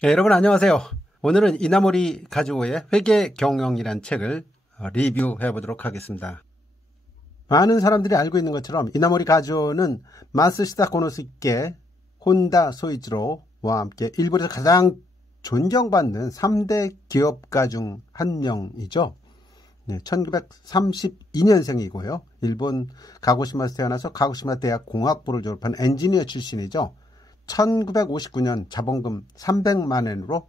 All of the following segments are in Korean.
네, 여러분 안녕하세요. 오늘은 이나모리 가즈오의 회계 경영이란 책을 리뷰해 보도록 하겠습니다. 많은 사람들이 알고 있는 것처럼 이나모리 가즈오는 마쓰시다 고노스케, 혼다 소이치로와 함께 일본에서 가장 존경받는 3대 기업가 중 한 명이죠. 1932년생이고요. 일본 가고시마에서 태어나서 가고시마 대학 공학부를 졸업한 엔지니어 출신이죠. 1959년 자본금 300만 엔으로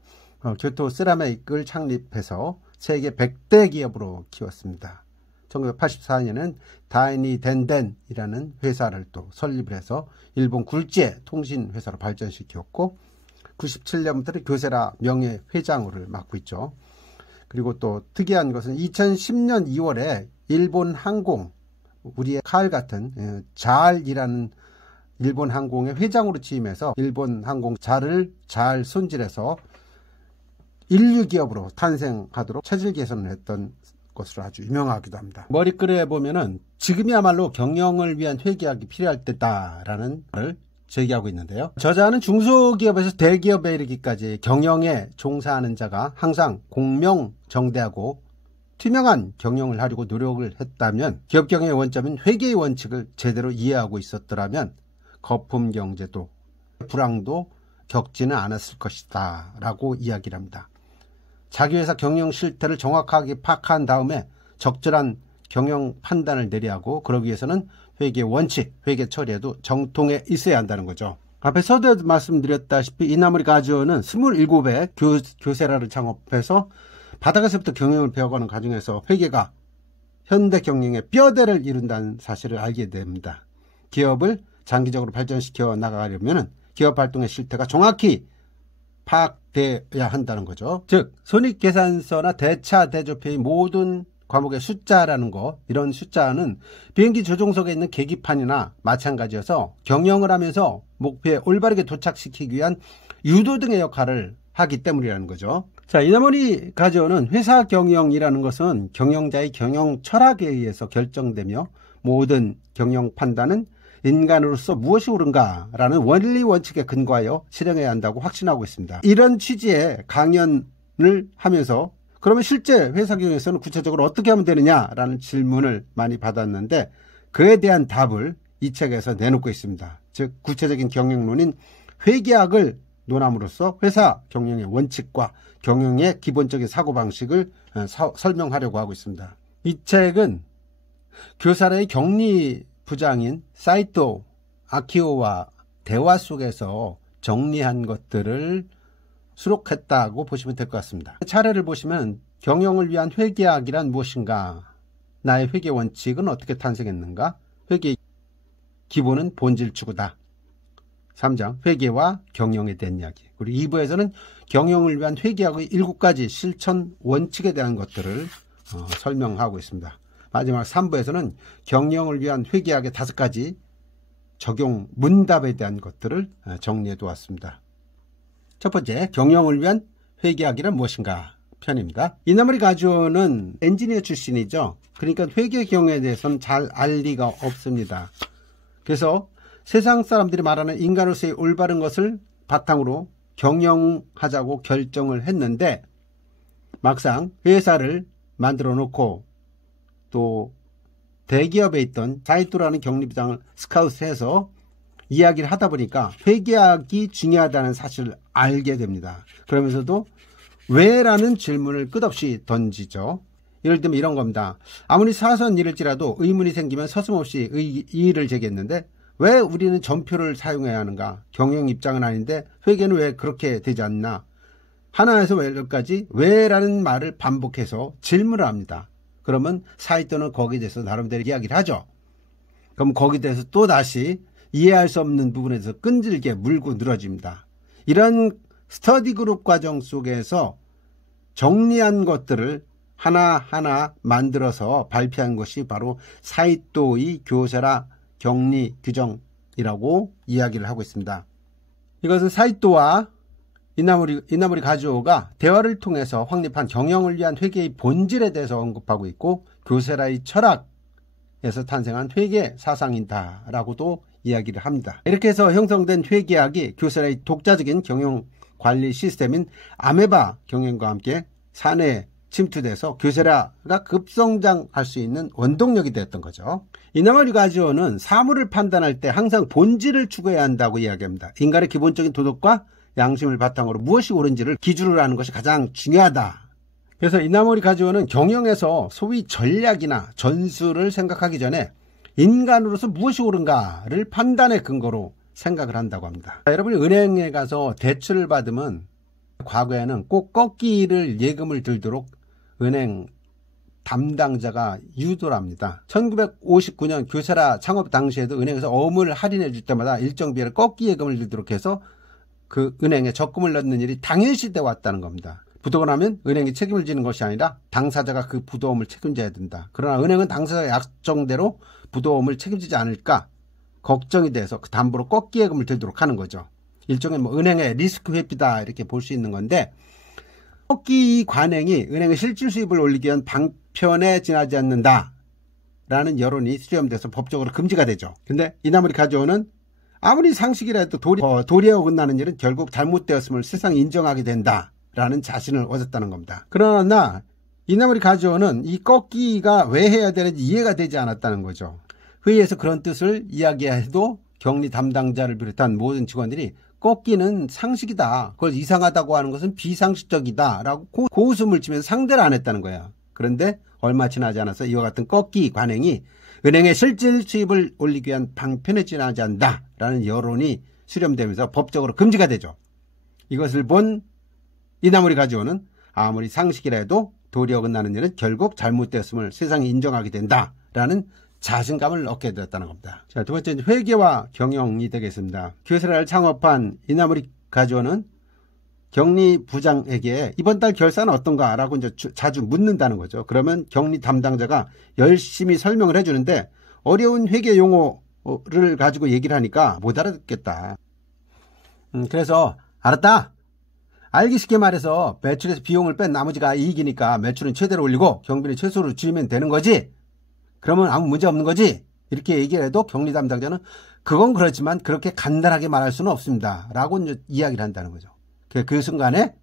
교토 세라믹을 창립해서 세계 100대 기업으로 키웠습니다. 1984년에는 다이니 덴덴이라는 회사를 또 설립을 해서 일본 굴지의 통신 회사로 발전시켰고 97년부터 교세라 명예회장을 맡고 있죠. 그리고 또 특이한 것은 2010년 2월에 일본 항공, 우리의 칼 같은 잘이라는 일본 항공의 회장으로 취임해서 일본 항공 잘을 잘 손질해서 인류 기업으로 탄생하도록 체질 개선을 했던 것으로 아주 유명하기도 합니다. 머리글에 보면은 지금이야말로 경영을 위한 회계학이 필요할 때다라는 말을 제기하고 있는데요. 저자는 중소기업에서 대기업에 이르기까지 경영에 종사하는 자가 항상 공명정대하고 투명한 경영을 하려고 노력을 했다면 기업 경영의 원점인 회계의 원칙을 제대로 이해하고 있었더라면 거품 경제도 불황도 겪지는 않았을 것이다 라고 이야기를 합니다. 자기 회사 경영 실태를 정확하게 파악한 다음에 적절한 경영 판단을 내려야 하고 그러기 위해서는 회계 원칙, 회계 처리에도 정통에 있어야 한다는 거죠. 앞에 서두에 말씀드렸다시피 이나모리 가즈오는 27의 교세라를 창업해서 바닥에서부터 경영을 배워가는 과정에서 회계가 현대 경영의 뼈대를 이룬다는 사실을 알게 됩니다. 기업을 장기적으로 발전시켜 나가려면 기업 활동의 실태가 정확히 파악되어야 한다는 거죠. 즉 손익계산서나 대차 대조표의 모든 과목의 숫자라는 거, 이런 숫자는 비행기 조종석에 있는 계기판이나 마찬가지여서 경영을 하면서 목표에 올바르게 도착시키기 위한 유도등의 역할을 하기 때문이라는 거죠. 자, 이나모리 가즈오는 회사 경영이라는 것은 경영자의 경영 철학에 의해서 결정되며 모든 경영 판단은 인간으로서 무엇이 옳은가라는 원리 원칙에 근거하여 실행해야 한다고 확신하고 있습니다. 이런 취지의 강연을 하면서 그러면 실제 회사 경영에서는 구체적으로 어떻게 하면 되느냐라는 질문을 많이 받았는데 그에 대한 답을 이 책에서 내놓고 있습니다. 즉 구체적인 경영론인 회계학을 논함으로써 회사 경영의 원칙과 경영의 기본적인 사고방식을 설명하려고 하고 있습니다. 이 책은 교사라의 격리 부장인 사이토 아키오와 대화 속에서 정리한 것들을 수록했다고 보시면 될 것 같습니다. 차례를 보시면 경영을 위한 회계학이란 무엇인가? 나의 회계 원칙은 어떻게 탄생했는가? 회계의 기본은 본질 추구다. 3장 회계와 경영에 대한 이야기. 그리고 2부에서는 경영을 위한 회계학의 7가지 실천 원칙에 대한 것들을 설명하고 있습니다. 마지막 3부에서는 경영을 위한 회계학의 5가지 적용 문답에 대한 것들을 정리해 두었습니다. 첫 번째, 경영을 위한 회계학이란 무엇인가 편입니다. 이나모리 가즈오는 엔지니어 출신이죠. 그러니까 회계 경영에 대해서는 잘 알 리가 없습니다. 그래서 세상 사람들이 말하는 인간으로서의 올바른 것을 바탕으로 경영하자고 결정을 했는데 막상 회사를 만들어 놓고 또 대기업에 있던 사이토라는 격리부장을 스카우트해서 이야기를 하다 보니까 회계학이 중요하다는 사실을 알게 됩니다. 그러면서도 왜라는 질문을 끝없이 던지죠. 예를 들면 이런 겁니다. 아무리 사소한 일일지라도 의문이 생기면 서슴없이 이의를 제기했는데 왜 우리는 전표를 사용해야 하는가? 경영 입장은 아닌데 회계는 왜 그렇게 되지 않나? 하나에서 열까지 왜라는 말을 반복해서 질문을 합니다. 그러면 사이토는 거기에 대해서 나름대로 이야기를 하죠. 그럼 거기에 대해서 또 다시 이해할 수 없는 부분에서 끈질게 물고 늘어집니다. 이런 스터디 그룹 과정 속에서 정리한 것들을 하나하나 만들어서 발표한 것이 바로 사이토의 교세라 격리 규정이라고 이야기를 하고 있습니다. 이것은 사이토와 이나모리 가즈오가 대화를 통해서 확립한 경영을 위한 회계의 본질에 대해서 언급하고 있고 교세라의 철학에서 탄생한 회계 사상이다라고도 이야기를 합니다. 이렇게 해서 형성된 회계학이 교세라의 독자적인 경영 관리 시스템인 아메바 경영과 함께 사내에 침투돼서 교세라가 급성장할 수 있는 원동력이 되었던 거죠. 이나모리 가지오는 사물을 판단할 때 항상 본질을 추구해야 한다고 이야기합니다. 인간의 기본적인 도덕과 양심을 바탕으로 무엇이 옳은지를 기준으로 하는 것이 가장 중요하다. 그래서 이나모리 가지오는 경영에서 소위 전략이나 전술을 생각하기 전에 인간으로서 무엇이 옳은가를 판단의 근거로 생각을 한다고 합니다. 여러분이 은행에 가서 대출을 받으면 과거에는 꼭 꺾기를 예금을 들도록 은행 담당자가 유도를 합니다. 1959년 교세라 창업 당시에도 은행에서 어음을 할인해 줄 때마다 일정 비율의 꺾기 예금을 들도록 해서 그 은행에 적금을 넣는 일이 당연시 되어 왔다는 겁니다. 부도가 나면 은행이 책임을 지는 것이 아니라 당사자가 그 부도움을 책임져야 된다. 그러나 은행은 당사자의 약정대로 부도움을 책임지지 않을까 걱정이 돼서 그 담보로 꺾기 예금을 들도록 하는 거죠. 일종의 은행의 리스크 회피다 이렇게 볼 수 있는 건데, 꺾기 관행이 은행의 실질 수입을 올리기 위한 방편에 지나지 않는다라는 여론이 수렴돼서 법적으로 금지가 되죠. 근데 이나모리 가지오는 아무리 상식이라도 도리에 어긋나는 일은 결국 잘못되었음을 세상이 인정하게 된다라는 자신을 얻었다는 겁니다. 그러나 이나모리 가지오는 이 꺾기가 왜 해야 되는지 이해가 되지 않았다는 거죠. 회의에서 그런 뜻을 이야기해도 격리 담당자를 비롯한 모든 직원들이 꺾기는 상식이다, 그걸 이상하다고 하는 것은 비상식적이다 라고 고웃음을 치면서 상대를 안 했다는 거예요. 그런데 얼마 지나지 않아서 이와 같은 꺾기 관행이 은행의 실질 수입을 올리기 위한 방편에 지나지 않는다라는 여론이 수렴되면서 법적으로 금지가 되죠. 이것을 본 이나모리 가지오는 아무리 상식이라 해도 도리에 어긋나는 일은 결국 잘못되었음을 세상이 인정하게 된다라는 자신감을 얻게 되었다는 겁니다. 자, 두 번째는 회계와 경영이 되겠습니다. 교세라를 창업한 이나모리 가지오는 격리 부장에게 이번 달 결산은 어떤가 라고 이제 자주 묻는다는 거죠. 그러면 격리 담당자가 열심히 설명을 해주는데 어려운 회계 용어를 가지고 얘기를 하니까 못 알아듣겠다. 그래서 알았다. 알기 쉽게 말해서 매출에서 비용을 뺀 나머지가 이익이니까 매출은 최대로 올리고 경비는 최소로 줄이면 되는 거지. 그러면 아무 문제 없는 거지. 이렇게 얘기를 해도 격리 담당자는 그건 그렇지만 그렇게 간단하게 말할 수는 없습니다 라고 이제 이야기를 한다는 거죠. 그 순간에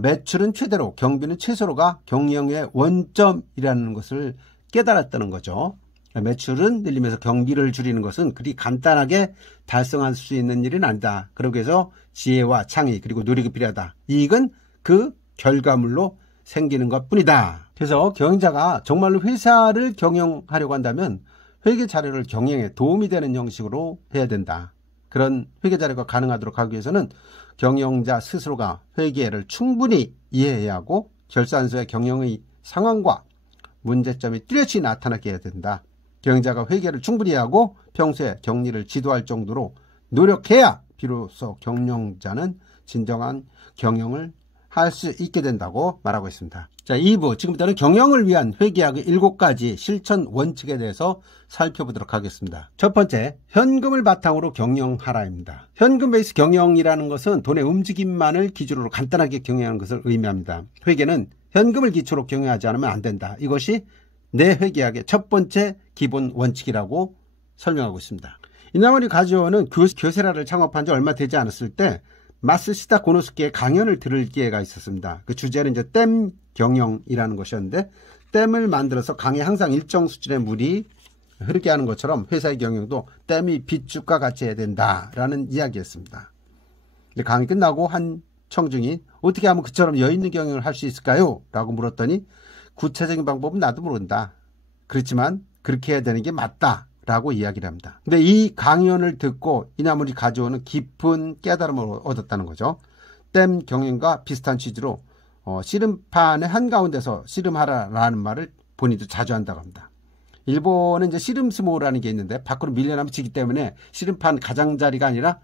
매출은 최대로 경비는 최소로가 경영의 원점이라는 것을 깨달았다는 거죠. 매출은 늘리면서 경비를 줄이는 것은 그리 간단하게 달성할 수 있는 일은 아니다. 그러기 위해서 지혜와 창의 그리고 노력이 필요하다. 이익은 그 결과물로 생기는 것뿐이다. 그래서 경영자가 정말로 회사를 경영하려고 한다면 회계 자료를 경영에 도움이 되는 형식으로 해야 된다. 그런 회계 자료가 가능하도록 하기 위해서는 경영자 스스로가 회계를 충분히 이해해야 하고 결산서의 경영의 상황과 문제점이 뚜렷이 나타나게 해야 된다. 경영자가 회계를 충분히 하고 평소에 격리를 지도할 정도로 노력해야 비로소 경영자는 진정한 경영을 할 수 있게 된다고 말하고 있습니다. 자, 2부 지금부터는 경영을 위한 회계학의 7가지 실천 원칙에 대해서 살펴보도록 하겠습니다. 첫 번째, 현금을 바탕으로 경영하라입니다. 현금 베이스 경영이라는 것은 돈의 움직임만을 기준으로 간단하게 경영하는 것을 의미합니다. 회계는 현금을 기초로 경영하지 않으면 안 된다. 이것이 내 회계학의 첫 번째 기본 원칙이라고 설명하고 있습니다. 이나모리 가지오는 교세라를 창업한 지 얼마 되지 않았을 때 마스시다 고노스케의 강연을 들을 기회가 있었습니다. 그 주제는 이제 댐 경영이라는 것이었는데, 댐을 만들어서 강에 항상 일정 수준의 물이 흐르게 하는 것처럼 회사의 경영도 댐이 빗줄과 같이 해야 된다라는 이야기였습니다. 근데 강의 끝나고 한 청중이 어떻게 하면 그처럼 여유있는 경영을 할 수 있을까요? 라고 물었더니 구체적인 방법은 나도 모른다. 그렇지만 그렇게 해야 되는 게 맞다. 라고 이야기를 합니다. 근데 이 강연을 듣고 이나모리 가지오는 깊은 깨달음을 얻었다는 거죠. 댐 경영과 비슷한 취지로 씨름판의 한가운데서 씨름하라라는 말을 본인도 자주 한다고 합니다. 일본은 이제 씨름스모라는 게 있는데 밖으로 밀려나면 지기 때문에 씨름판 가장자리가 아니라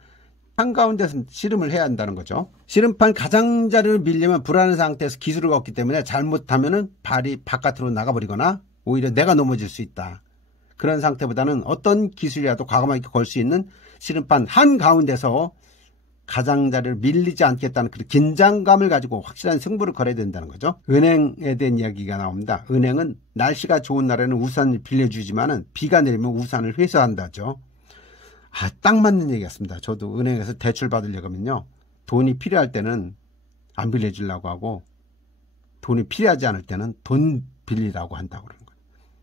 한가운데서 씨름을 해야 한다는 거죠. 씨름판 가장자리를 밀려면 불안한 상태에서 기술을 얻기 때문에 잘못하면은 발이 바깥으로 나가버리거나 오히려 내가 넘어질 수 있다. 그런 상태보다는 어떤 기술이라도 과감하게 걸 수 있는 씨름판 한가운데서 가장자리를 밀리지 않겠다는 그 긴장감을 가지고 확실한 승부를 걸어야 된다는 거죠. 은행에 대한 이야기가 나옵니다. 은행은 날씨가 좋은 날에는 우산을 빌려주지만은 비가 내리면 우산을 회수한다죠. 딱 맞는 얘기였습니다. 저도 은행에서 대출 받으려고 하면요, 돈이 필요할 때는 안 빌려주려고 하고 돈이 필요하지 않을 때는 돈 빌리라고 한다고 그러는 거예요.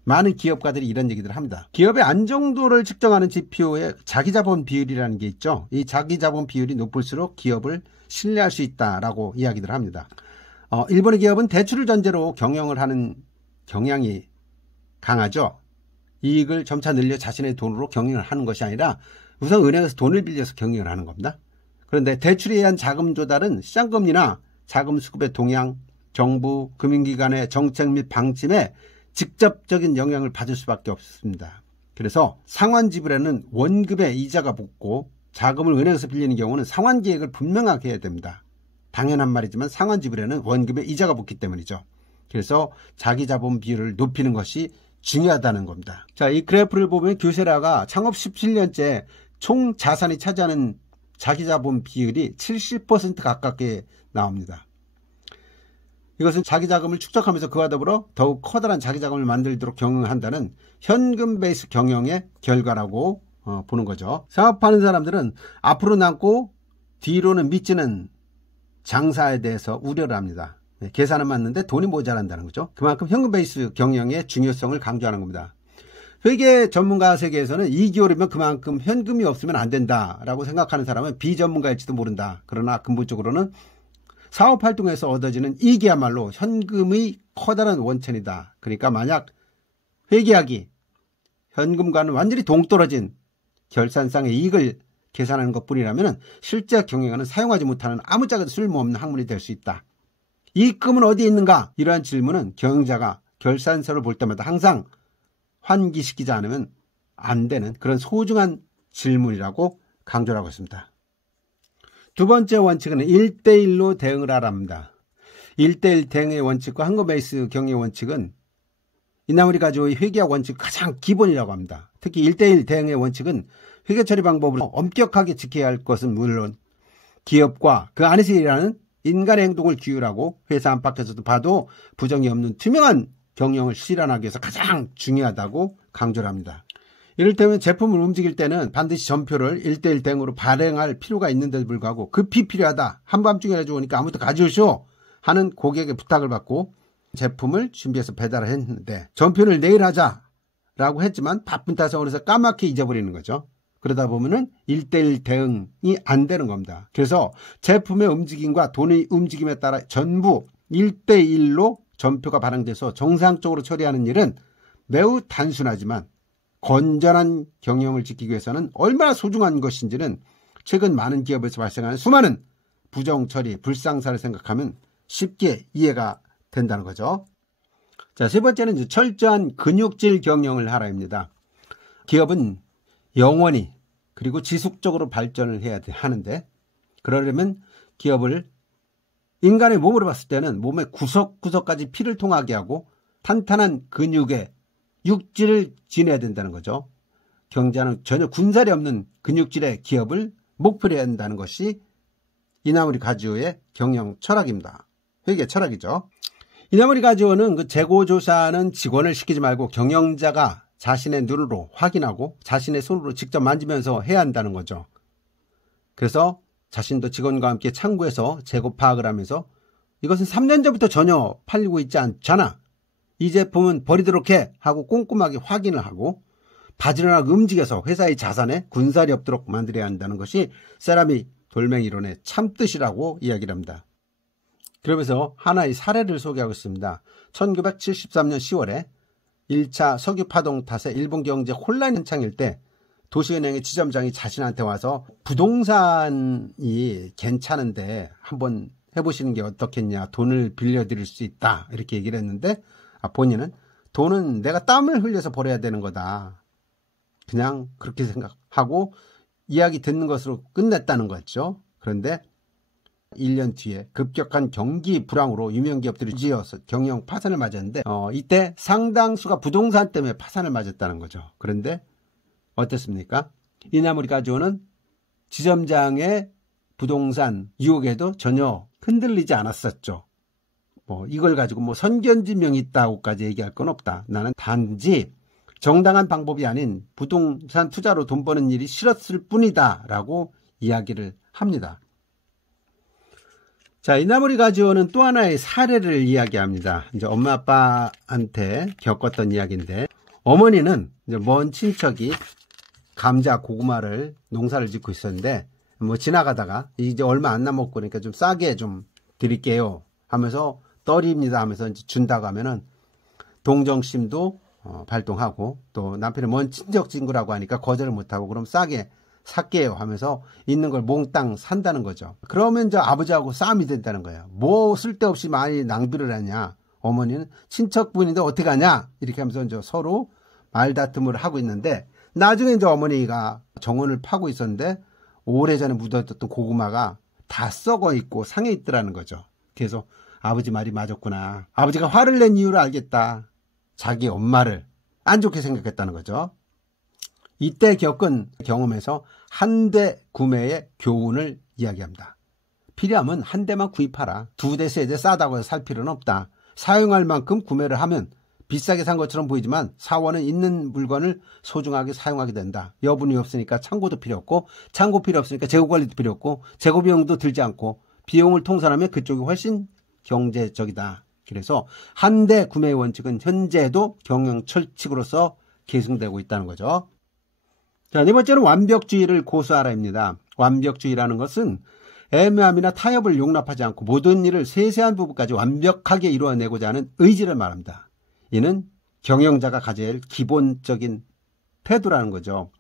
많은 기업가들이 이런 얘기들을 합니다. 기업의 안정도를 측정하는 지표에 자기자본 비율이라는 게 있죠. 이 자기자본 비율이 높을수록 기업을 신뢰할 수 있다라고 이야기를 합니다. 일본의 기업은 대출을 전제로 경영을 하는 경향이 강하죠. 이익을 점차 늘려 자신의 돈으로 경영을 하는 것이 아니라 우선 은행에서 돈을 빌려서 경영을 하는 겁니다. 그런데 대출에 의한 자금 조달은 시장금리나 자금 수급의 동향, 정부, 금융기관의 정책 및 방침에 직접적인 영향을 받을 수밖에 없습니다. 그래서 상환 지불에는 원금의 이자가 붙고 자금을 은행에서 빌리는 경우는 상환 계획을 분명하게 해야 됩니다. 당연한 말이지만 상환 지불에는 원금의 이자가 붙기 때문이죠. 그래서 자기 자본 비율을 높이는 것이 중요하다는 겁니다. 자, 이 그래프를 보면 교세라가 창업 17년째 총 자산이 차지하는 자기 자본 비율이 70% 가깝게 나옵니다. 이것은 자기 자금을 축적하면서 그와 더불어 더욱 커다란 자기 자금을 만들도록 경영한다는 현금 베이스 경영의 결과라고 보는 거죠. 사업하는 사람들은 앞으로 남고 뒤로는 미치는 장사에 대해서 우려를 합니다. 계산은 맞는데 돈이 모자란다는 거죠. 그만큼 현금 베이스 경영의 중요성을 강조하는 겁니다. 회계 전문가 세계에서는 2개월이면 그만큼 현금이 없으면 안 된다라고 생각하는 사람은 비전문가일지도 모른다. 그러나 근본적으로는 사업활동에서 얻어지는 이익이야말로 현금의 커다란 원천이다. 그러니까 만약 회계학이 현금과는 완전히 동떨어진 결산상의 이익을 계산하는 것뿐이라면 실제 경영에는 사용하지 못하는 아무짝에도 쓸모없는 학문이 될 수 있다. 이익금은 어디에 있는가? 이러한 질문은 경영자가 결산서를 볼 때마다 항상 환기시키지 않으면 안 되는 그런 소중한 질문이라고 강조를 하고 있습니다. 두 번째 원칙은 1대1로 대응을 하랍니다. 1대1 대응의 원칙과 현금 베이스 경영 원칙은 이나무리 가지오의 회계학 원칙 가장 기본이라고 합니다. 특히 1대1 대응의 원칙은 회계 처리 방법을 엄격하게 지켜야 할 것은 물론 기업과 그 안에서 일하는 인간의 행동을 규율하고 회사 안팎에서도 봐도 부정이 없는 투명한 경영을 실현하기 위해서 가장 중요하다고 강조를 합니다. 이를테면 제품을 움직일 때는 반드시 전표를 1대1 대응으로 발행할 필요가 있는데도 불구하고 급히 필요하다. 한밤중에 해주니까 아무것도 가져오시오 하는 고객의 부탁을 받고 제품을 준비해서 배달을 했는데 전표를 내일 하자라고 했지만 바쁜 탓에 어느새 까맣게 잊어버리는 거죠. 그러다 보면은 1대1 대응이 안 되는 겁니다. 그래서 제품의 움직임과 돈의 움직임에 따라 전부 1대1로 전표가 발행돼서 정상적으로 처리하는 일은 매우 단순하지만 건전한 경영을 지키기 위해서는 얼마나 소중한 것인지는 최근 많은 기업에서 발생하는 수많은 부정 처리, 불상사를 생각하면 쉽게 이해가 된다는 거죠. 자, 세 번째는 이제 철저한 근육질 경영을 하라입니다. 기업은 영원히 그리고 지속적으로 발전을 해야 하는데 그러려면 기업을 인간의 몸으로 봤을 때는 몸의 구석구석까지 피를 통하게 하고 탄탄한 근육의 육질을 지내야 된다는 거죠. 경제는 전혀 군살이 없는 근육질의 기업을 목표로 해야 한다는 것이 이나무리 가지오의 경영 철학입니다. 회계 철학이죠. 이나무리 가지오는 그 재고조사는 직원을 시키지 말고 경영자가 자신의 눈으로 확인하고 자신의 손으로 직접 만지면서 해야 한다는 거죠. 그래서 자신도 직원과 함께 창구에서 재고 파악을 하면서 이것은 3년 전부터 전혀 팔리고 있지 않잖아. 이 제품은 버리도록 해 하고 꼼꼼하게 확인을 하고 바지런하게 움직여서 회사의 자산에 군살이 없도록 만들어야 한다는 것이 세라믹 돌멩이론의 참뜻이라고 이야기를 합니다. 그러면서 하나의 사례를 소개하고 있습니다. 1973년 10월에 1차 석유 파동 탓에 일본 경제 혼란이 한창일 때 도시은행의 지점장이 자신한테 와서 부동산이 괜찮은데 한번 해보시는 게 어떻겠냐, 돈을 빌려드릴 수 있다 이렇게 얘기를 했는데 본인은 돈은 내가 땀을 흘려서 벌어야 되는 거다 그냥 그렇게 생각하고 이야기 듣는 것으로 끝냈다는 거죠. 그런데 1년 뒤에 급격한 경기 불황으로 유명 기업들이 지어서 경영 파산을 맞았는데 이때 상당수가 부동산 때문에 파산을 맞았다는 거죠. 그런데 어땠습니까? 이나무리 가지오는 지점장의 부동산 유혹에도 전혀 흔들리지 않았었죠. 이걸 가지고 선견지명이 있다고까지 얘기할 건 없다. 나는 단지 정당한 방법이 아닌 부동산 투자로 돈 버는 일이 싫었을 뿐이다 라고 이야기를 합니다. 자, 이나무리 가지오는 또 하나의 사례를 이야기합니다. 이제 엄마 아빠한테 겪었던 이야기인데, 어머니는 이제 먼 친척이 감자, 고구마를 농사를 짓고 있었는데, 뭐 지나가다가 이제 얼마 안 남았고 그러니까 좀 싸게 좀 드릴게요 하면서 떨입니다 하면서 이제 준다고 하면은 동정심도 발동하고, 또 남편이 먼 친척 친구라고 하니까 거절을 못하고 그럼 싸게 살게요 하면서 있는 걸 몽땅 산다는 거죠. 그러면 이제 아버지하고 싸움이 된다는 거예요. 뭐 쓸데없이 많이 낭비를 하냐, 어머니는 친척분인데 어떻게 하냐, 이렇게 하면서 이제 서로 말다툼을 하고 있는데, 나중에 이제 어머니가 정원을 파고 있었는데 오래전에 묻어뒀던 고구마가 다 썩어 있고 상해 있더라는 거죠. 그래서 아버지 말이 맞았구나, 아버지가 화를 낸 이유를 알겠다, 자기 엄마를 안 좋게 생각했다는 거죠. 이때 겪은 경험에서 한 대 구매의 교훈을 이야기합니다. 필요하면 한 대만 구입하라. 두 대, 세 대 싸다고 해서 살 필요는 없다. 사용할 만큼 구매를 하면 비싸게 산 것처럼 보이지만 사원은 있는 물건을 소중하게 사용하게 된다. 여분이 없으니까 창고도 필요 없고, 창고 필요 없으니까 재고 관리도 필요 없고, 재고 비용도 들지 않고, 비용을 통산하면 그쪽이 훨씬 경제적이다. 그래서 한 대 구매의 원칙은 현재도 경영 철칙으로서 계승되고 있다는 거죠. 자, 네 번째는 완벽주의를 고수하라입니다. 완벽주의라는 것은 애매함이나 타협을 용납하지 않고 모든 일을 세세한 부분까지 완벽하게 이루어내고자 하는 의지를 말합니다. 이는 경영자가 가져야 할 기본적인 태도라는 거죠.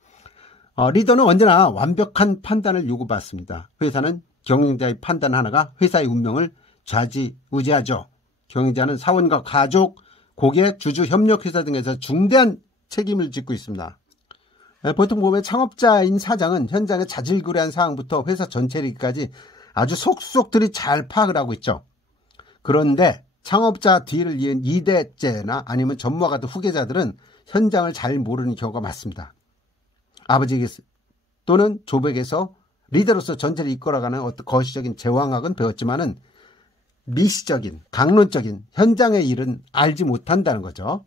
리더는 언제나 완벽한 판단을 요구받습니다. 회사는 경영자의 판단 하나가 회사의 운명을 좌지우지하죠. 경영자는 사원과 가족, 고객, 주주, 협력회사 등에서 중대한 책임을 짓고 있습니다. 보통 보면 창업자인 사장은 현장의 자질구레한 상황부터 회사 전체 일까지 아주 속속들이 잘 파악을 하고 있죠. 그런데 창업자 뒤를 이은 2대째나 아니면 전무와 같은 후계자들은 현장을 잘 모르는 경우가 많습니다. 아버지에게서 또는 조백에서 리더로서 전체를 이끌어가는 어떤 거시적인 제왕학은 배웠지만은 미시적인, 강론적인 현장의 일은 알지 못한다는 거죠.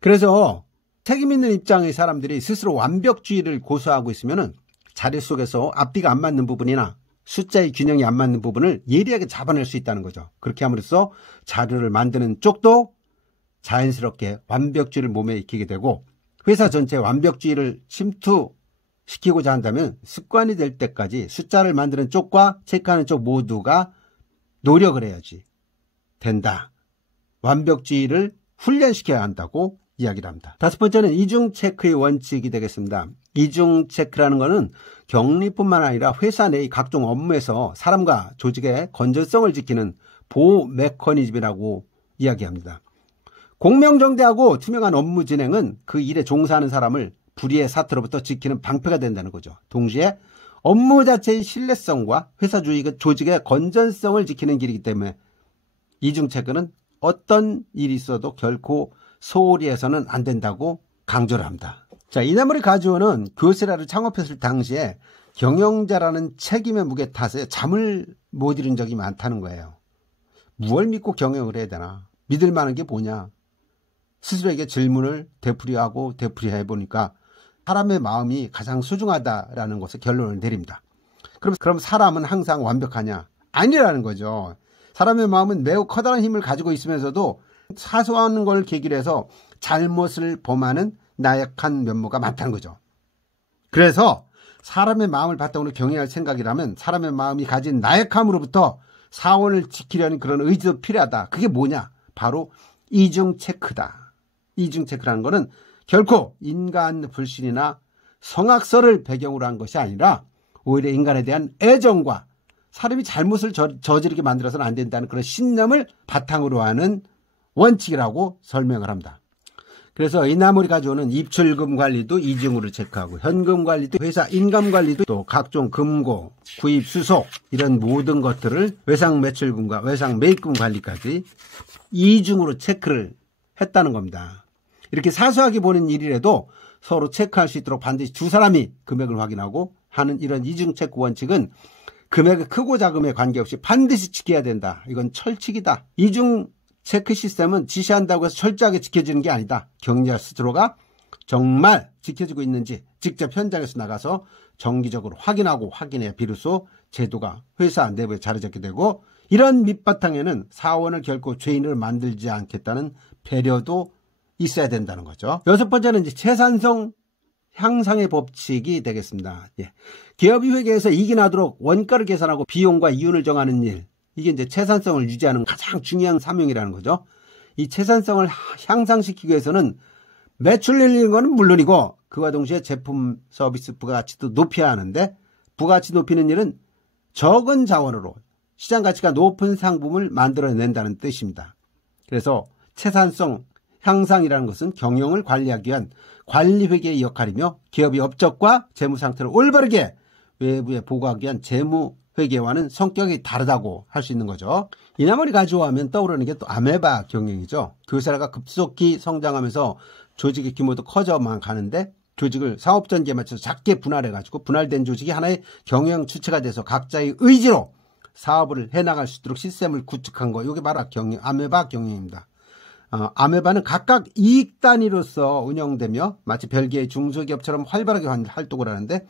그래서 책임 있는 입장의 사람들이 스스로 완벽주의를 고수하고 있으면은 자리 속에서 앞뒤가 안 맞는 부분이나 숫자의 균형이 안 맞는 부분을 예리하게 잡아낼 수 있다는 거죠. 그렇게 함으로써 자료를 만드는 쪽도 자연스럽게 완벽주의를 몸에 익히게 되고, 회사 전체에 완벽주의를 침투시키고자 한다면 습관이 될 때까지 숫자를 만드는 쪽과 체크하는 쪽 모두가 노력을 해야지 된다. 완벽주의를 훈련시켜야 한다고 이야기를 합니다. 다섯 번째는 이중 체크의 원칙이 되겠습니다. 이중 체크라는 것은 격리뿐만 아니라 회사 내의 각종 업무에서 사람과 조직의 건전성을 지키는 보호 메커니즘이라고 이야기합니다. 공명정대하고 투명한 업무 진행은 그 일에 종사하는 사람을 불의의 사태로부터 지키는 방패가 된다는 거죠. 동시에 업무 자체의 신뢰성과 회사 조직의 건전성을 지키는 길이기 때문에 이중 체크는 어떤 일이 있어도 결코 소홀히 해서는 안 된다고 강조를 합니다. 자, 이나무리 가지오는 교세라를 창업했을 당시에 경영자라는 책임의 무게 탓에 잠을 못 이룬 적이 많다는 거예요. 무엇을 믿고 경영을 해야 되나? 믿을 만한 게 뭐냐? 스스로에게 질문을 되풀이하고 되풀이해 보니까 사람의 마음이 가장 소중하다라는 것에 결론을 내립니다. 그럼 사람은 항상 완벽하냐? 아니라는 거죠. 사람의 마음은 매우 커다란 힘을 가지고 있으면서도 사소한 걸 계기로 해서 잘못을 범하는 나약한 면모가 많다는 거죠. 그래서 사람의 마음을 바탕으로 경영할 생각이라면 사람의 마음이 가진 나약함으로부터 사원을 지키려는 그런 의지도 필요하다. 그게 뭐냐? 바로 이중 체크다. 이중 체크라는 것은 결코 인간 불신이나 성악설을 배경으로 한 것이 아니라 오히려 인간에 대한 애정과 사람이 잘못을 저지르게 만들어서는 안 된다는 그런 신념을 바탕으로 하는 원칙이라고 설명을 합니다. 그래서 이나무리 가지오는 입출금 관리도 이중으로 체크하고, 현금 관리도, 회사 인감 관리도, 또 각종 금고, 구입 수속 이런 모든 것들을 외상 매출금과 외상 매입금 관리까지 이중으로 체크를 했다는 겁니다. 이렇게 사소하게 보는 일이라도 서로 체크할 수 있도록 반드시 두 사람이 금액을 확인하고 하는 이런 이중 체크 원칙은 금액의 크고 작음에 관계없이 반드시 지켜야 된다. 이건 철칙이다. 이중 체크 시스템은 지시한다고 해서 철저하게 지켜지는 게 아니다. 경영자 스스로가 정말 지켜지고 있는지 직접 현장에서 나가서 정기적으로 확인하고 확인해 비로소 제도가 회사 내부에 자리 잡게 되고 이런 밑바탕에는 사원을 결코 죄인을 만들지 않겠다는 배려도 있어야 된다는 거죠. 여섯 번째는 이제 채산성 향상의 법칙이 되겠습니다. 예. 기업이 회계에서 이익이 나도록 원가를 계산하고 비용과 이윤을 정하는 일, 이게 이제 채산성을 유지하는 가장 중요한 사명이라는 거죠. 이 채산성을 향상시키기 위해서는 매출 늘리는 건 물론이고 그와 동시에 제품 서비스 부가가치도 높여야 하는데, 부가가치 높이는 일은 적은 자원으로 시장 가치가 높은 상품을 만들어낸다는 뜻입니다. 그래서 채산성 향상이라는 것은 경영을 관리하기 위한 관리회계의 역할이며, 기업의 업적과 재무 상태를 올바르게 외부에 보고하기 위한 재무회계와는 성격이 다르다고 할 수 있는 거죠. 이나머리 가지오하면 떠오르는 게 또 아메바 경영이죠. 교사가 급속히 성장하면서 조직의 규모도 커져만 가는데, 조직을 사업전개에 맞춰서 작게 분할해가지고 분할된 조직이 하나의 경영 주체가 돼서 각자의 의지로 사업을 해나갈 수 있도록 시스템을 구축한 거, 이게 바로 아메바 경영입니다. 아메바는 각각 이익 단위로서 운영되며 마치 별개의 중소기업처럼 활발하게 활동을 하는데,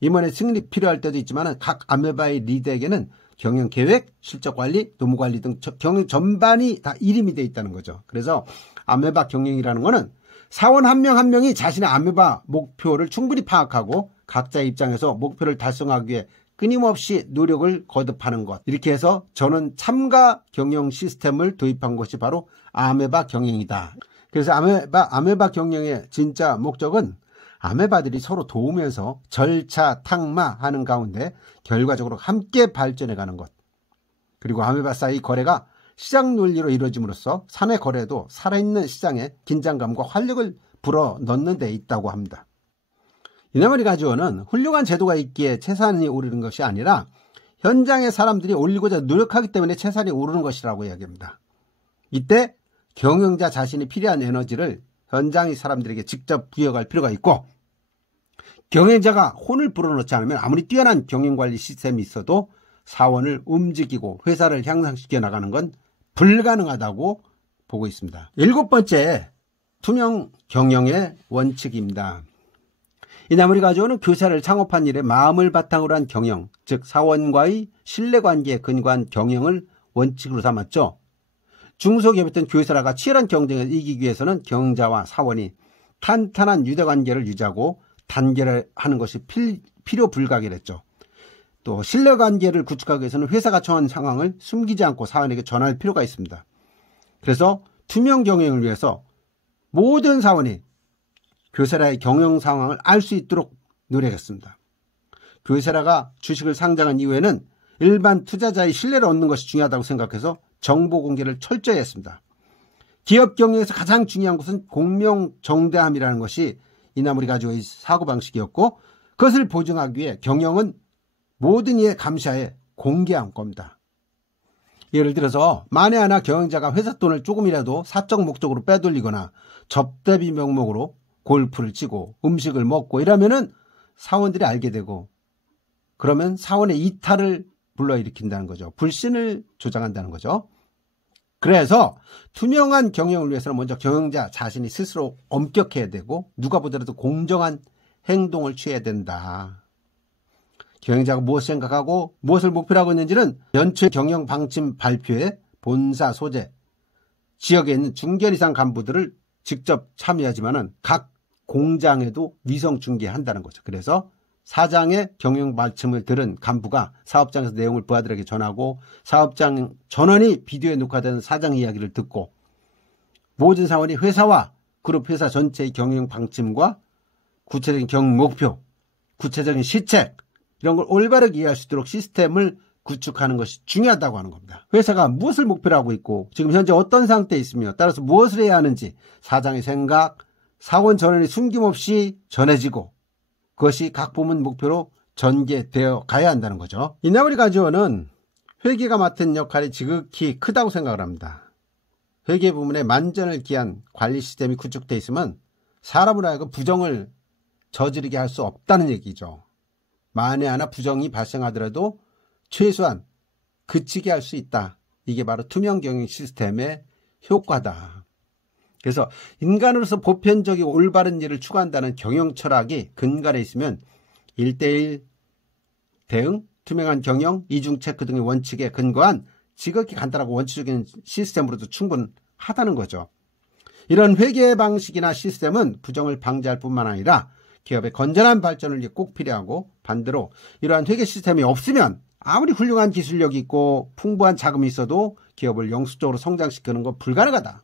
임원의 승인이 필요할 때도 있지만 각 아메바의 리더에게는 경영계획, 실적관리, 노무관리 등 경영 전반이 다 일임이 되어 있다는 거죠. 그래서 아메바 경영이라는 거는 사원 한 명 한 명이 자신의 아메바 목표를 충분히 파악하고 각자의 입장에서 목표를 달성하기 위해 끊임없이 노력을 거듭하는 것, 이렇게 해서 저는 참가 경영 시스템을 도입한 것이 바로 아메바 경영이다. 그래서 아메바 경영의 진짜 목적은 아메바들이 서로 도우면서 절차 탁마하는 가운데 결과적으로 함께 발전해가는 것, 그리고 아메바 사이 거래가 시장 논리로 이루어짐으로써 사내 거래도 살아있는 시장에 긴장감과 활력을 불어넣는 데 있다고 합니다. 이나머리 가지오는 훌륭한 제도가 있기에 채산이 오르는 것이 아니라 현장의 사람들이 올리고자 노력하기 때문에 채산이 오르는 것이라고 이야기합니다. 이때 경영자 자신이 필요한 에너지를 현장의 사람들에게 직접 부여할 필요가 있고, 경영자가 혼을 불어넣지 않으면 아무리 뛰어난 경영관리 시스템이 있어도 사원을 움직이고 회사를 향상시켜 나가는 건 불가능하다고 보고 있습니다. 일곱 번째, 투명 경영의 원칙입니다. 이나머리 가지오는 교사를 창업한 일에 마음을 바탕으로 한 경영, 즉 사원과의 신뢰관계에 근거한 경영을 원칙으로 삼았죠. 중소기업이었던 교사라가 치열한 경쟁을 이기기 위해서는 경영자와 사원이 탄탄한 유대관계를 유지하고 단결하는 것이 필요 불가결했죠. 또 신뢰관계를 구축하기 위해서는 회사가 처한 상황을 숨기지 않고 사원에게 전할 필요가 있습니다. 그래서 투명 경영을 위해서 모든 사원이 교세라의 경영 상황을 알 수 있도록 노력했습니다. 교세라가 주식을 상장한 이후에는 일반 투자자의 신뢰를 얻는 것이 중요하다고 생각해서 정보 공개를 철저히 했습니다. 기업 경영에서 가장 중요한 것은 공명정대함이라는 것이 이나무리 가지오의 사고방식이었고, 그것을 보증하기 위해 경영은 모든 이의 감시하에 공개한 겁니다. 예를 들어서 만에 하나 경영자가 회사 돈을 조금이라도 사적 목적으로 빼돌리거나 접대비 명목으로 골프를 치고 음식을 먹고 이러면은 사원들이 알게 되고, 그러면 사원의 이탈을 불러일으킨다는 거죠. 불신을 조장한다는 거죠. 그래서 투명한 경영을 위해서는 먼저 경영자 자신이 스스로 엄격해야 되고, 누가 보더라도 공정한 행동을 취해야 된다. 경영자가 무엇을 생각하고 무엇을 목표로 하고 있는지는 연초의 경영 방침 발표에 본사 소재, 지역에 있는 중견 이상 간부들을 직접 참여하지만은 각 공장에도 위성 중계한다는 거죠. 그래서 사장의 경영 말씀을 들은 간부가 사업장에서 내용을 부하들에게 전하고, 사업장 전원이 비디오에 녹화된 사장 이야기를 듣고, 모든 사원이 회사와 그룹 회사 전체의 경영 방침과 구체적인 경영 목표, 구체적인 시책, 이런 걸 올바르게 이해할 수 있도록 시스템을 구축하는 것이 중요하다고 하는 겁니다. 회사가 무엇을 목표로 하고 있고 지금 현재 어떤 상태에 있으며 따라서 무엇을 해야 하는지 사장의 생각, 사원 전원이 숨김없이 전해지고, 그것이 각 부문 목표로 전개되어 가야 한다는 거죠. 이나무리 가지오는 회계가 맡은 역할이 지극히 크다고 생각을 합니다. 회계 부문에 만전을 기한 관리 시스템이 구축되어 있으면 사람으로 하여금 부정을 저지르게 할 수 없다는 얘기죠. 만에 하나 부정이 발생하더라도 최소한 그치게 할 수 있다. 이게 바로 투명 경영 시스템의 효과다. 그래서 인간으로서 보편적이고 올바른 일을 추구한다는 경영 철학이 근간에 있으면 1:1 대응, 투명한 경영, 이중 체크 등의 원칙에 근거한 지극히 간단하고 원칙적인 시스템으로도 충분하다는 거죠. 이런 회계 방식이나 시스템은 부정을 방지할 뿐만 아니라 기업의 건전한 발전을 위해 꼭 필요하고, 반대로 이러한 회계 시스템이 없으면 아무리 훌륭한 기술력이 있고 풍부한 자금이 있어도 기업을 영속적으로 성장시키는 건 불가능하다.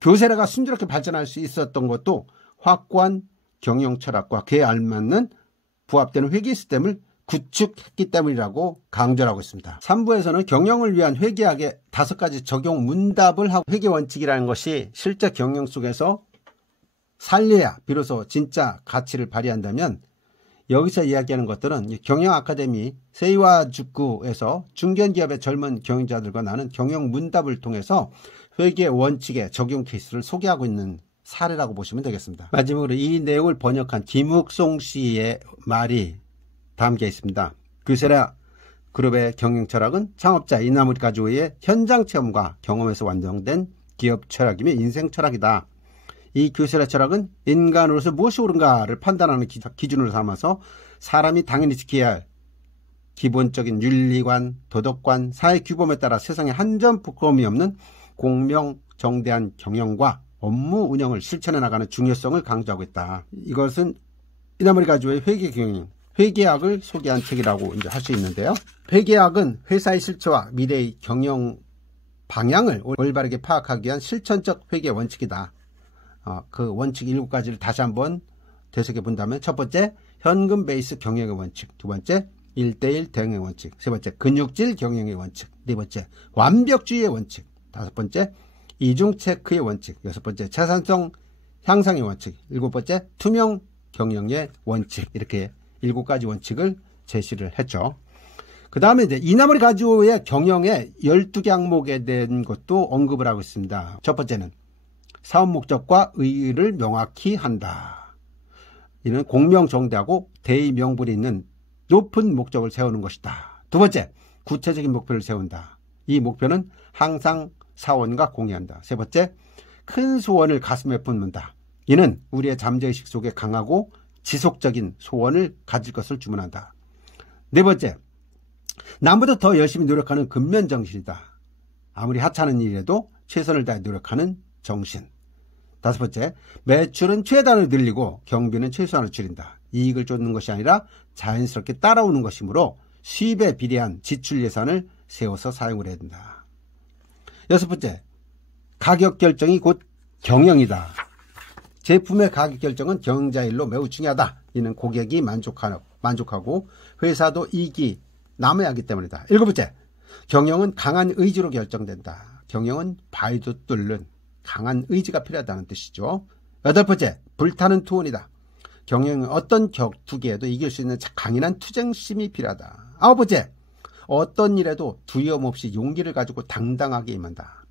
교세라가 순조롭게 발전할 수 있었던 것도 확고한 경영 철학과 그에 알맞는 부합되는 회계 시스템을 구축했기 때문이라고 강조를 하고 있습니다. 3부에서는 경영을 위한 회계학의 5가지 적용 문답을 하고, 회계 원칙이라는 것이 실제 경영 속에서 살려야 비로소 진짜 가치를 발휘한다면, 여기서 이야기하는 것들은 경영 아카데미 세이와주쿠에서 중견기업의 젊은 경영자들과 나는 경영 문답을 통해서 회계 원칙의 적용 케이스를 소개하고 있는 사례라고 보시면 되겠습니다. 마지막으로 이 내용을 번역한 김욱송 씨의 말이 담겨 있습니다. 교세라 그룹의 경영 철학은 창업자 이나무리 가즈오의 현장 체험과 경험에서 완성된 기업 철학이며 인생 철학이다. 이 교세라 철학은 인간으로서 무엇이 옳은가를 판단하는 기준으로 삼아서 사람이 당연히 지켜야 할 기본적인 윤리관, 도덕관, 사회 규범에 따라 세상에 한 점 부끄러움이 없는 공명정대한 경영과 업무 운영을 실천해 나가는 중요성을 강조하고 있다. 이것은 이나무리 가즈오의 회계 경영, 회계학을 소개한 책이라고 이제 할 수 있는데요. 회계학은 회사의 실체와 미래의 경영 방향을 올바르게 파악하기 위한 실천적 회계 원칙이다. 그 원칙 7가지를 다시 한번 되새겨 본다면, 첫 번째, 현금 베이스 경영의 원칙. 두 번째, 1:1 대응의 원칙. 세 번째, 근육질 경영의 원칙. 네 번째, 완벽주의의 원칙. 다섯 번째, 이중 체크의 원칙. 여섯 번째, 재산성 향상의 원칙. 일곱 번째, 투명 경영의 원칙. 이렇게 7가지 원칙을 제시를 했죠. 그 다음에 이제 이나무리 가즈오의 경영의 12개 항목에 대한 것도 언급을 하고 있습니다. 첫 번째는 사업 목적과 의의를 명확히 한다. 이는 공명정대하고 대의 명분이 있는 높은 목적을 세우는 것이다. 두 번째, 구체적인 목표를 세운다. 이 목표는 항상 사원과 공유한다. 세 번째, 큰 소원을 가슴에 품는다. 이는 우리의 잠재의식 속에 강하고 지속적인 소원을 가질 것을 주문한다. 네 번째, 남보다 더 열심히 노력하는 근면정신이다. 아무리 하찮은 일이라도 최선을 다해 노력하는 정신. 다섯 번째, 매출은 최대한을 늘리고 경비는 최소한을 줄인다. 이익을 쫓는 것이 아니라 자연스럽게 따라오는 것이므로 수입에 비례한 지출 예산을 세워서 사용을 해야 된다. 여섯 번째, 가격 결정이 곧 경영이다. 제품의 가격 결정은 경영자 일로 매우 중요하다. 이는 고객이 만족하고 회사도 이익이 남아야 하기 때문이다. 일곱 번째, 경영은 강한 의지로 결정된다. 경영은 바위도 뚫는 강한 의지가 필요하다는 뜻이죠. 여덟 번째, 불타는 투혼이다. 경영은 어떤 격투기에도 이길 수 있는 강인한 투쟁심이 필요하다. 아홉 번째, 어떤 일에도 두려움 없이 용기를 가지고 당당하게 임한다.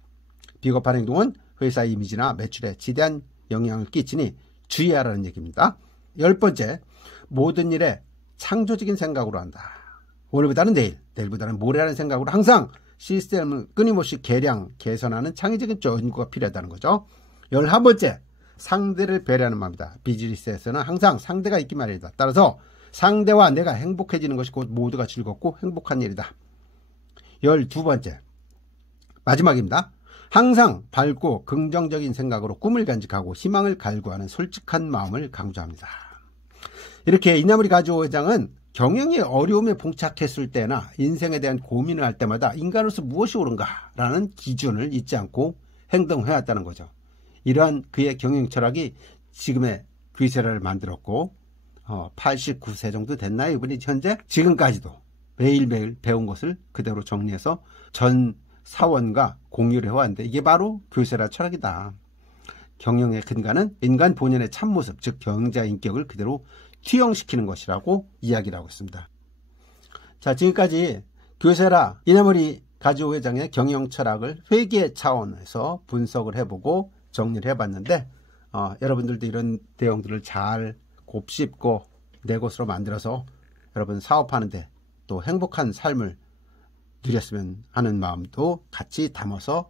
비겁한 행동은 회사 이미지나 매출에 지대한 영향을 끼치니 주의하라는 얘기입니다. 열 번째, 모든 일에 창조적인 생각으로 한다. 오늘보다는 내일, 내일보다는 모레라는 생각으로 항상 시스템을 끊임없이 개선하는 창의적인 연구가 필요하다는 거죠. 11번째, 상대를 배려하는 마음이다. 비즈니스에서는 항상 상대가 있기 마련이다. 따라서 상대와 내가 행복해지는 것이 곧 모두가 즐겁고 행복한 일이다. 12번째, 마지막입니다. 항상 밝고 긍정적인 생각으로 꿈을 간직하고 희망을 갈구하는 솔직한 마음을 강조합니다. 이렇게 이나무리 가즈오 회장은 경영의 어려움에 봉착했을 때나 인생에 대한 고민을 할 때마다 인간으로서 무엇이 옳은가라는 기준을 잊지 않고 행동해왔다는 거죠. 이러한 그의 경영 철학이 지금의 귀세라를 만들었고 89세 정도 됐나요? 이분이 현재? 지금까지도 매일매일 배운 것을 그대로 정리해서 전 사원과 공유를 해왔는데, 이게 바로 교세라 철학이다. 경영의 근간은 인간 본연의 참모습, 즉 경영자의 인격을 그대로 투영시키는 것이라고 이야기를 하고 있습니다. 자, 지금까지 교세라 이나무리 가즈오 회장의 경영 철학을 회계 차원에서 분석을 해보고 정리를 해봤는데, 여러분들도 이런 내용들을 잘 곱씹고 내 것으로 만들어서 여러분 사업하는데 또 행복한 삶을 누렸으면 하는 마음도 같이 담아서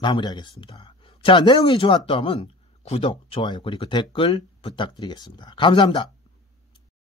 마무리하겠습니다. 자, 내용이 좋았다면 구독, 좋아요, 그리고 댓글 부탁드리겠습니다. 감사합니다.